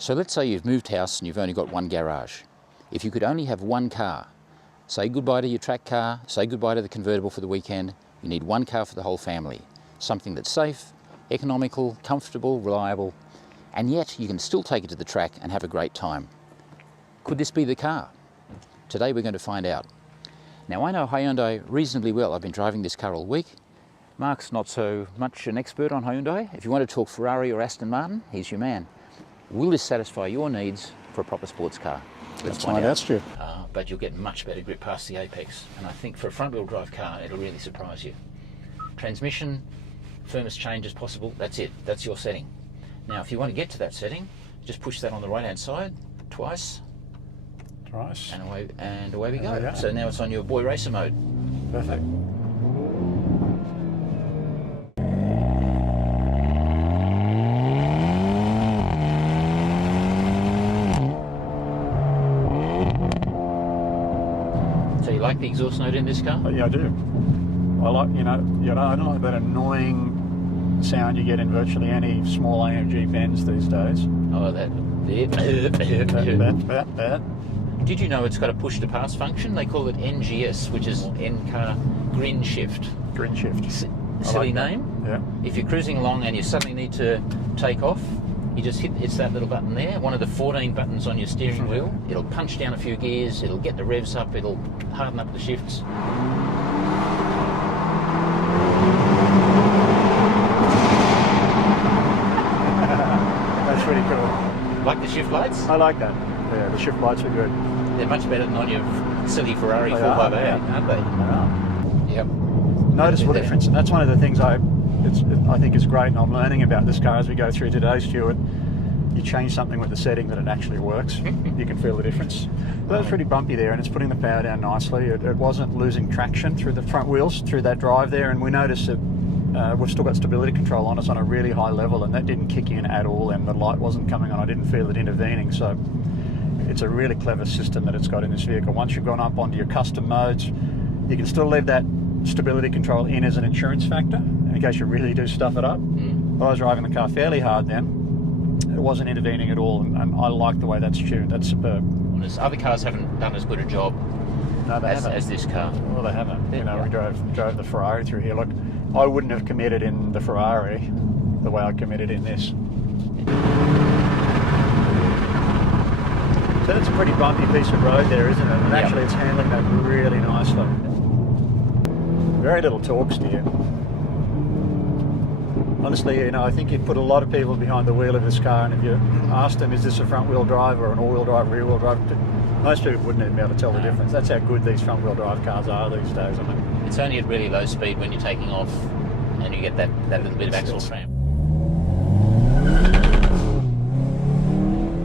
So let's say you've moved house and you've only got one garage. If you could only have one car, say goodbye to your track car, say goodbye to the convertible for the weekend, you need one car for the whole family. Something that's safe, economical, comfortable, reliable, and yet you can still take it to the track and have a great time. Could this be the car? Today we're going to find out. Now I know Hyundai reasonably well. I've been driving this car all week. Mark's not so much an expert on Hyundai. If you want to talk Ferrari or Aston Martin, he's your man. Will this satisfy your needs for a proper sports car? Let's find out, Stuart. But you'll get much better grip past the apex. And I think for a front wheel drive car, it'll really surprise you. Transmission, firmest change as possible, that's it. That's your setting. Now, if you want to get to that setting, just push that on the right-hand side twice. Twice. And away we go. So now it's on your boy racer mode. Perfect. So you like the exhaust note in this car? Yeah, I do. I like, I don't like that annoying sound you get in virtually any small AMG Benz these days. Oh, that. Did you know it's got a push to pass function? They call it NGS, which is N-car grin shift. Grin shift. Silly name. Yeah. If you're cruising along and you suddenly need to take off, you just hit, it's that little button there, one of the 14 buttons on your steering wheel. It'll punch down a few gears, it'll get the revs up, it'll harden up the shifts. That's pretty cool. Like the shift lights? I like that. Yeah, the shift lights are good. They're much better than on your silly Ferrari 4x8, aren't they? Yep. Noticeable difference, and that's one of the things I think is great, and I'm learning about this car as we go through today, Stuart. You change something with the setting that it actually works, you can feel the difference. But that's pretty bumpy there, and it's putting the power down nicely. It wasn't losing traction through the front wheels, through that drive there, and we noticed that we've still got stability control on us on a really high level, and that didn't kick in at all, and the light wasn't coming on. I didn't feel it intervening, so it's a really clever system that it's got in this vehicle. Once you've gone up onto your custom modes, you can still leave that stability control in as an insurance factor in case you really do stuff it up. But I was driving the car fairly hard then. It wasn't intervening at all, and I like the way that's tuned. That's superb. Other cars haven't done as good a job as this car. Well, they haven't. We drove the Ferrari through here. Look, I wouldn't have committed in the Ferrari the way I committed in this. So that's a pretty bumpy piece of road there, isn't it? And actually it's handling that really nicely. Very little torque steer. Honestly, I think you'd put a lot of people behind the wheel of this car, and if you asked them, is this a front-wheel drive or an all-wheel drive, rear-wheel drive, most people wouldn't even be able to tell the difference. That's how good these front-wheel drive cars are these days, I mean. It's only at really low speed when you're taking off and you get that little bit of axle tramp.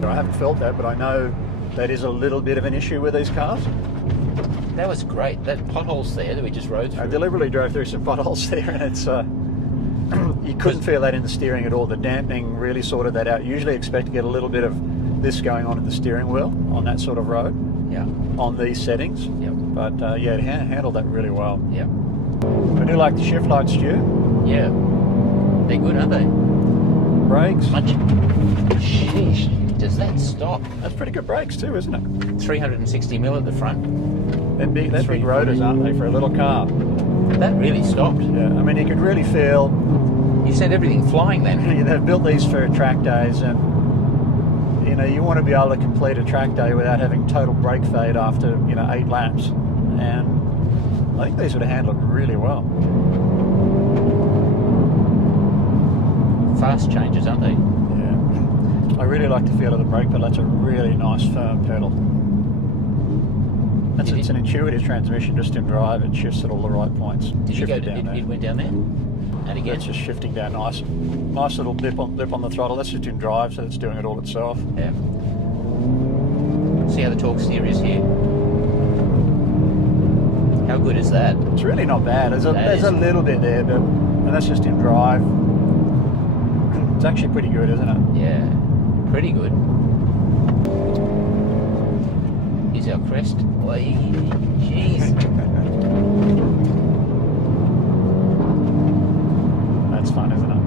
I haven't felt that, but I know that is a little bit of an issue with these cars. That was great. That potholes there that we just rode through. I deliberately drove through some potholes there, and it's you couldn't feel that in the steering at all. The dampening really sorted that out. You usually expect to get a little bit of this going on in the steering wheel on that sort of road. Yeah. On these settings. Yep. But yeah, it handled that really well. Yep. I do like the shift lights, Stu. Yeah. They're good, aren't they? Brakes. Sheesh. Does that stop? That's pretty good brakes too, isn't it? 360mm at the front. They're big rotors, aren't they, for a little car? That really stopped. Yeah, I mean, you could really feel... You sent everything flying then. They've built these for track days, and you want to be able to complete a track day without having total brake fade after 8 laps, and I think these would have handled it really well. Fast changes, aren't they? Yeah. I really like the feel of the brake pedal. That's a really nice firm pedal. It's an intuitive transmission just in drive. It shifts at all the right points. It went down there? And again? It's just shifting down nice. Nice little dip on the throttle. That's just in drive, so it's doing it all itself. Yeah. See how the torque steer is here? How good is that? It's really not bad. There's a little bit there, and that's just in drive. It's actually pretty good, isn't it? Yeah, pretty good. Here's our crest. Oy, jeez. That's fun, isn't it?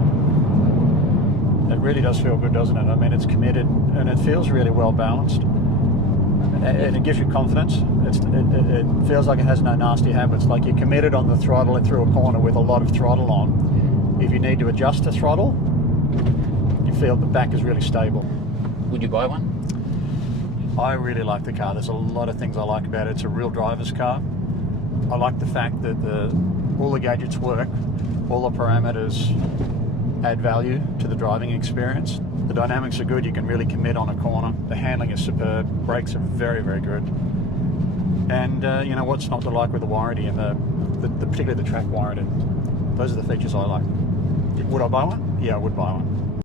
really does feel good, doesn't it? I mean, it's committed and it feels really well balanced. And it gives you confidence. It feels like it has no nasty habits. Like you're committed on the throttle and through a corner with a lot of throttle on. If you need to adjust the throttle, you feel the back is really stable. Would you buy one? I really like the car. There's a lot of things I like about it. It's a real driver's car. I like the fact that all the gadgets work, all the parameters add value to the driving experience. The dynamics are good. You can really commit on a corner. The handling is superb. Brakes are very, very good. And you know what's not to like with the warranty and particularly the track warranty. Those are the features I like. Would I buy one? Yeah, I would buy one.